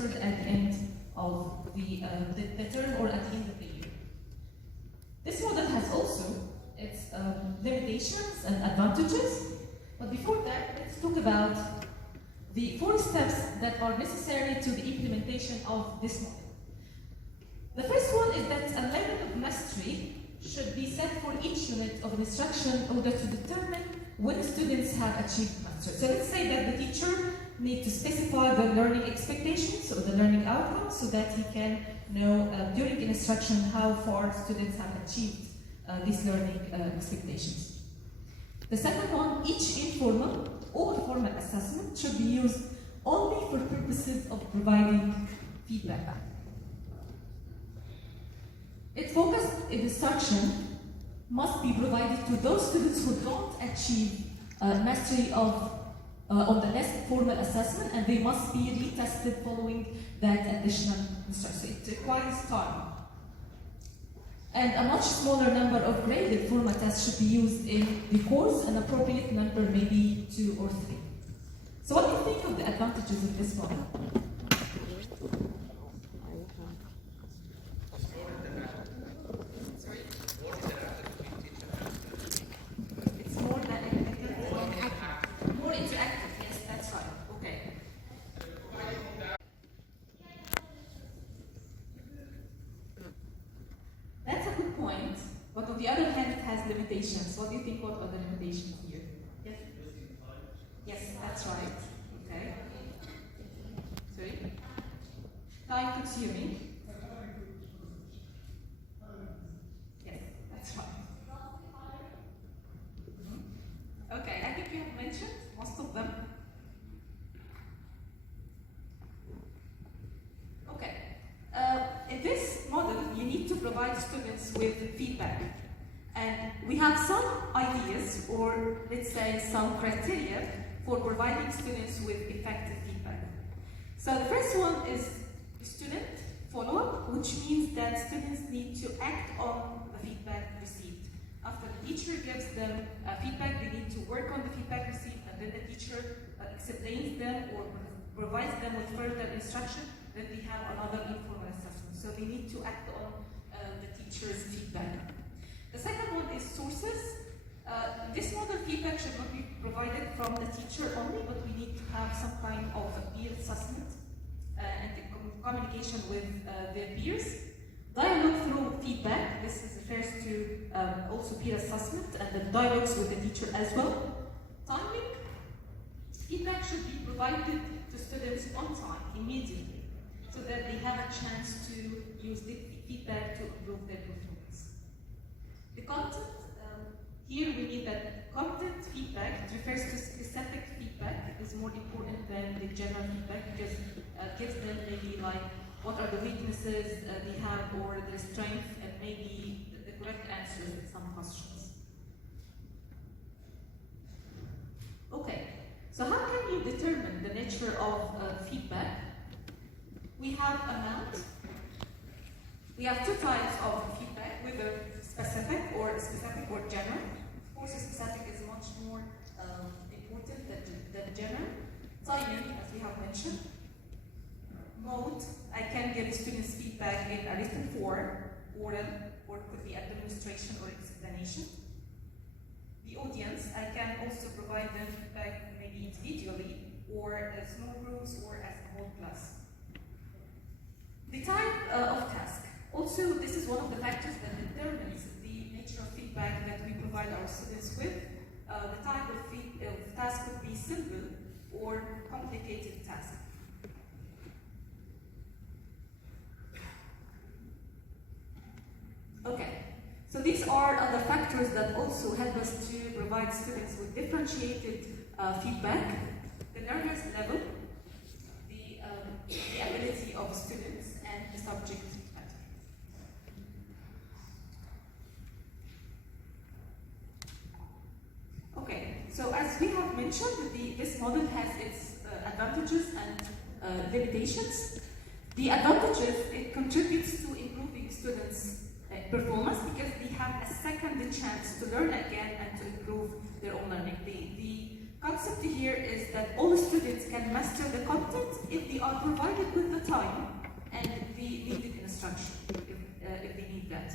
registered at the end of the term or at the end of the year. This model has also its limitations and advantages, but before that, let's talk about the 4 steps that are necessary to the implementation of this model. The first one is that a level of mastery should be set for each unit of instruction in order to determine when students have achieved mastery. So let's say that the teacher needs to specify the learning expectations or the learning outcomes so that he can know during instruction how far students have achieved these learning expectations. The second one, each informal or formal assessment should be used only for purposes of providing feedback. Its focused instruction must be provided to those students who don't achieve mastery of on the next formal assessment, and they must be retested following that additional instruction. It requires time. And a much smaller number of graded formal tests should be used in the course, an appropriate number, maybe 2 or 3. So what do you think of the advantages of this model? But on the other hand, it has limitations. What do you think? What are the limitations here? Yes? Yes, that's right. Okay. Sorry? Time consuming. Yes, that's right. Okay, I think you have mentioned most of them. Okay. In this model, you need to provide students with feedback. And we have some ideas, or let's say some criteria, for providing students with effective feedback. So the first one is student follow-up, which means that students need to act on the feedback received. After the teacher gives them feedback, they need to work on the feedback received, and then the teacher explains them or provides them with further instruction. Then we have another informal assessment. So they need to act on the teacher's feedback. The second one is sources. This model feedback should not be provided from the teacher only, but we need to have some kind of a peer assessment and communication with their peers. Dialogue through feedback. This refers to also peer assessment and the dialogues with the teacher as well. Timing. Feedback should be provided to students on time, immediately, so that they have a chance to use the feedback to improve their performance. The content, here we mean that content feedback, it refers to specific feedback, is more important than the general feedback because it gives them maybe like what are the weaknesses they have or their strengths and maybe the correct answers to some questions. Okay, so how can you determine the nature of feedback? We have amount. We have 2 types of feedback, whether specific or general. Of course, specific is much more important than general. Timing, as we have mentioned. Mode, I can give students feedback in a written form, oral, or it could be a demonstration or explanation. The audience, I can also provide them feedback maybe individually, or as small groups, or as a whole class. The type of task. Also, this is one of the factors that determines the nature of feedback that we provide our students with. The type of task could be simple or complicated task. Okay, so these are other factors that also help us to provide students with differentiated feedback. The nervous level, the ability of students, and the subject matter. Okay, so as we have mentioned, this model has its advantages and limitations. The advantages, it contributes to improving students' performance because they have a second chance to learn again and to improve their own learning. The concept here is that all students can master the content if they are provided with the time and the needed instruction if they need that.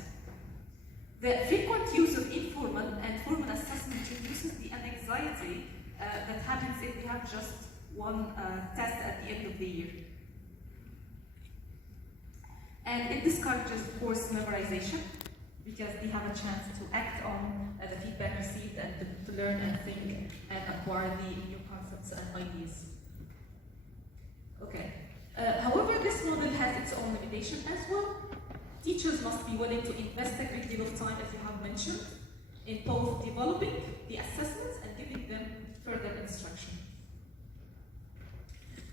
The frequent use of informal and formal assessment reduces the anxiety that happens if we have just one test at the end of the year. And it discourages, of course, memorization, because they have a chance to act on the feedback received and to learn and think and acquire the new concepts and ideas. Okay. However, this model has its own limitation as well. Teachers must be willing to invest a great deal of time, as you have mentioned, in both developing the assessments and giving them further instruction.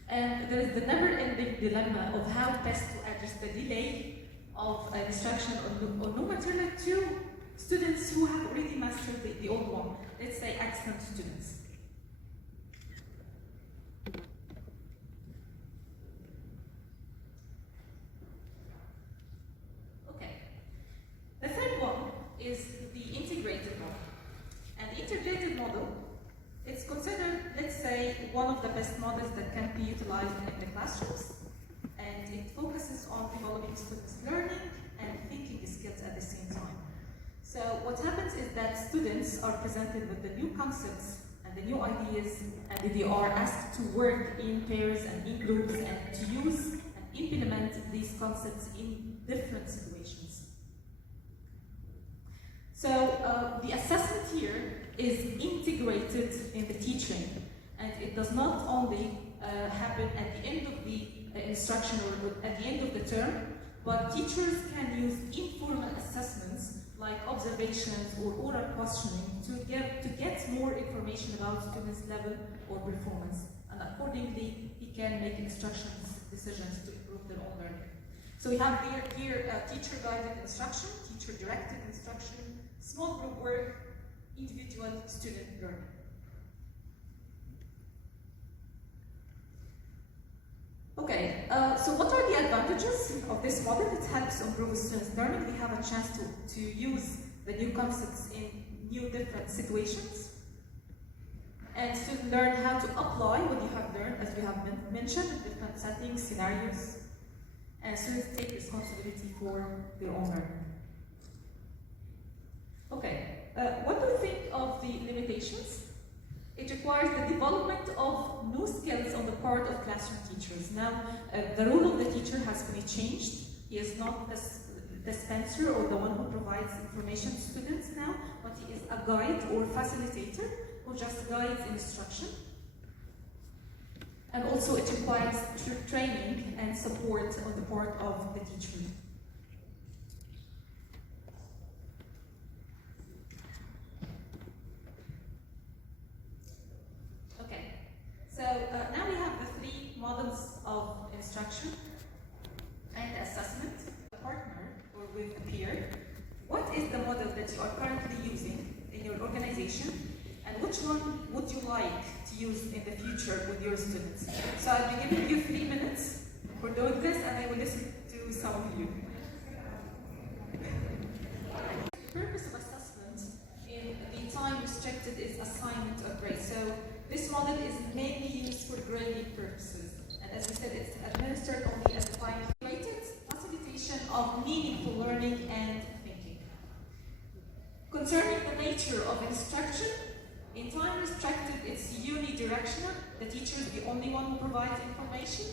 And there is the never-ending dilemma of how best to address the delay of instruction on new material to students who have already mastered the old one, let's say excellent students. Okay. The third one is the integrated model. And the integrated model, it's considered, let's say, one of the best models that can be utilized in the classrooms. And it focuses on developing students' learning and thinking skills at the same time. So what happens is that students are presented with the new concepts and the new ideas, and they are asked to work in pairs and in groups and to use and implement these concepts in different situations. So the assessment here is integrated in the teaching, and it does not only happen at the end of the instruction or at the end of the term, but teachers can use informal assessments like observations or oral questioning to get more information about students' level or performance, and accordingly he can make instructions decisions to improve their own learning. So we have here teacher-guided instruction, teacher-directed instruction, small group work, individual student learning. Okay, so what are the advantages of this model? It helps improve students' learning. They have a chance to use the new concepts in new different situations. And students learn how to apply what you have learned, as we have mentioned, in different settings, scenarios. And students take responsibility for their own learning. Okay, what do you think of the limitations? It requires the development of new skills on the part of classroom teachers. Now, the role of the teacher has been changed. He is not the dispenser or the one who provides information to students now, but he is a guide or facilitator who just guides instruction. And also it requires training and support on the part of the teacher. So now we have the three models of instruction and assessment. A partner or with a peer, what is the model that you are currently using in your organization, and which one would you like to use in the future with your students? So I'll be giving you 3 minutes for doing this, and I will listen to some of you. The purpose of assessment in the time restricted is assignment of grades. So this model is mainly used for grading purposes, and as we said, it's administered only as a time-related facilitation of meaningful learning and thinking. Concerning the nature of instruction, in time restricted, it's unidirectional. The teacher is the only one who provides information.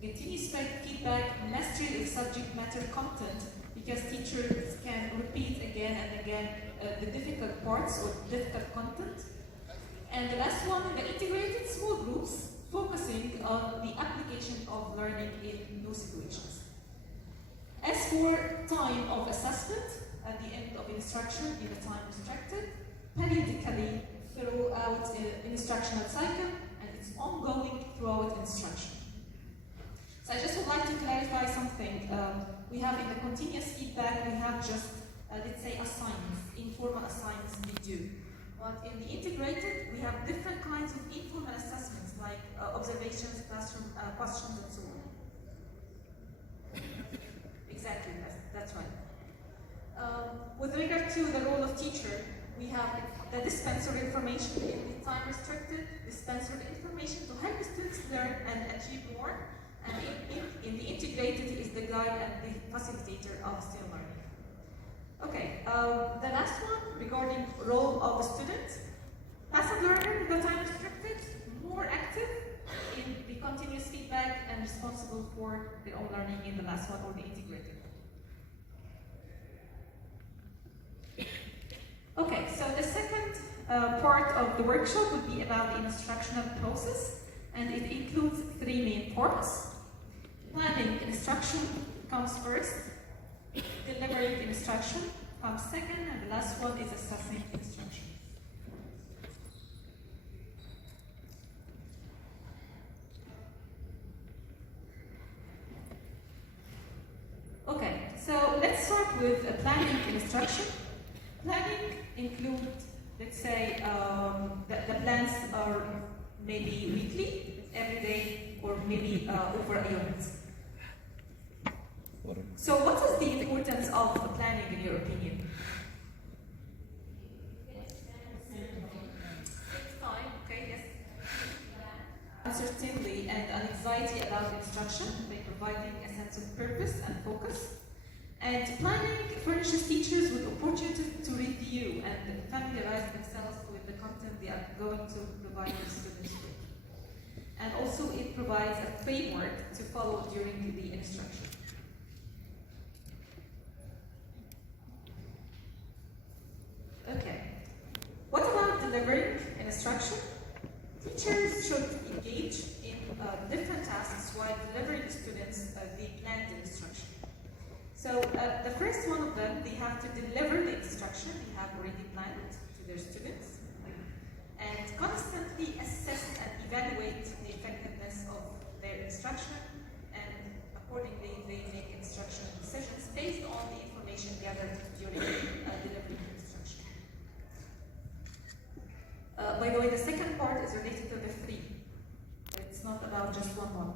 Continuous feedback, mastery of subject matter content, because teachers can repeat again and again the difficult parts or difficult content. And the last one, the integrated small groups, focusing on the application of learning in new situations. As for time of assessment, at the end of instruction in the time restricted, periodically throughout an instructional cycle, and it's ongoing throughout instruction. So I just would like to clarify something. We have in the continuous feedback, we have just, let's say, assignments, informal assignments we do. But in the integrated, we have different kinds of informal assessments, like observations, classroom questions, and so on. Exactly, that's right. With regard to the role of teacher, we have the dispensory information in the time restricted, dispensory information to help students learn and achieve more. And in the and the facilitator of student learning. Okay, the last one regarding role of the student. Passive learner that I'm restricted, more active in the continuous feedback and responsible for their own learning in the last one, or the integrated. Okay, so the second part of the workshop would be about the instructional process, and it includes three main parts. Planning instruction comes first, delivering instruction comes second, and the last one is assessing instruction. Okay, so let's start with planning instruction. Planning includes, let's say, the plans are maybe weekly, every day, or maybe over a unit. So what is the importance of planning in your opinion? Time, okay, yes. Uncertainty and anxiety about instruction by providing a sense of purpose and focus. And planning furnishes teachers with opportunity to review and familiarize themselves with the content they are going to provide their students with. And also it provides a framework to follow during the instruction. Okay. What about delivering instruction? Teachers should engage in different tasks while delivering to students the planned instruction. So the first one of them, they have to deliver the instruction they have already planned to their students, and constantly assess and evaluate the effectiveness of their instruction, and accordingly they make instruction decisions based on the information gathered during delivering the instruction. By the way, the second part is related to the three. It's not about just one.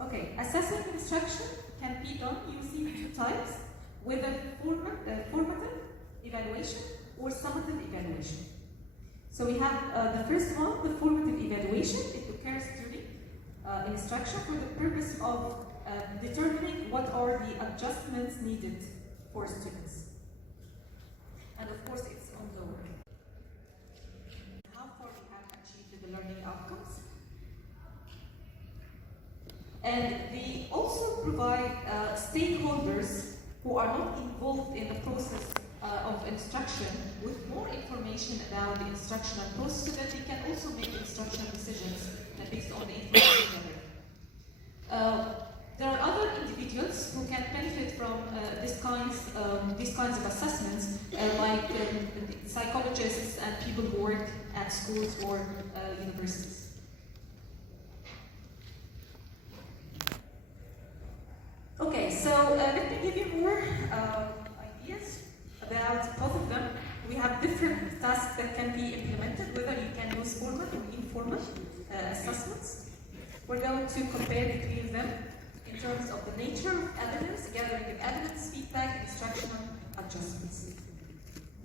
Okay, assessing instruction can be done using two types, whether formative evaluation or summative evaluation. So we have the first one, the formative evaluation. It occurs during instruction for the purpose of determining what are the adjustments needed for students. And of course, it's ongoing. How far we have achieved the learning outcomes. And they also provide stakeholders who are not involved in the process of instruction with more information about the instructional process, so that they can also make instructional decisions based on the information gathered. There are other individuals who can benefit from these kinds of assessments, like psychologists and people who work at schools or universities. Okay, so let me give you more ideas about both of them. We have different tasks that can be implemented, whether you can use formal or informal assessments. We're going to compare between them in terms of the nature of evidence, gathering of evidence, feedback, instructional adjustments.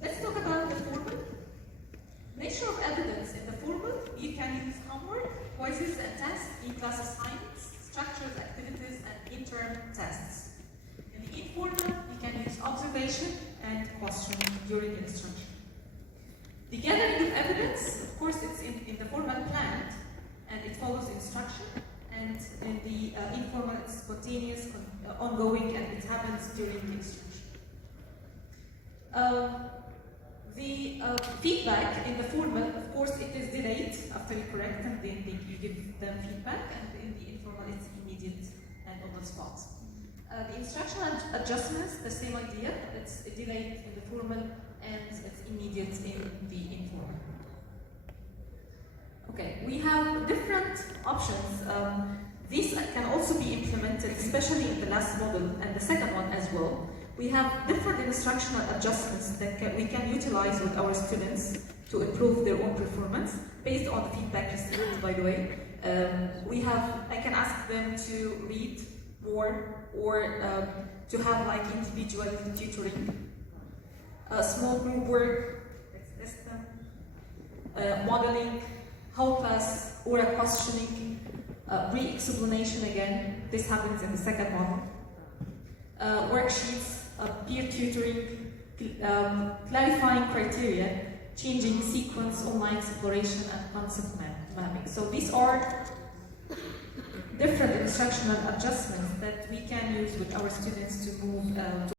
Let's talk about the formal. Nature of evidence in the formal, you can use homework, quizzes and tests, in-class assignments, structured activities, and interim tests. In the informal, you can use observation and questioning during instruction. The gathering of evidence, of course, it's in the formal planned, and it follows instruction. And in the informal, it's spontaneous, ongoing, and it happens during the instruction. The feedback in the formal, of course, it is delayed after you correct them, then you give them feedback, and in the informal, it's immediate and on the spot. The instructional adjustments, the same idea, it's delayed in the formal and it's immediate in the informal. Okay, we have different options. These can also be implemented, especially in the last model and the second one as well. We have different instructional adjustments that we can utilize with our students to improve their own performance based on the feedback received, by the way. I can ask them to read more or to have like individual tutoring. Small group work, let's test them. Modeling, help us, or questioning. re-explanation again, this happens in the second model. Worksheets, peer tutoring, clarifying criteria, changing sequence, online exploration, and concept mapping. So these are different instructional adjustments that we can use with our students to move to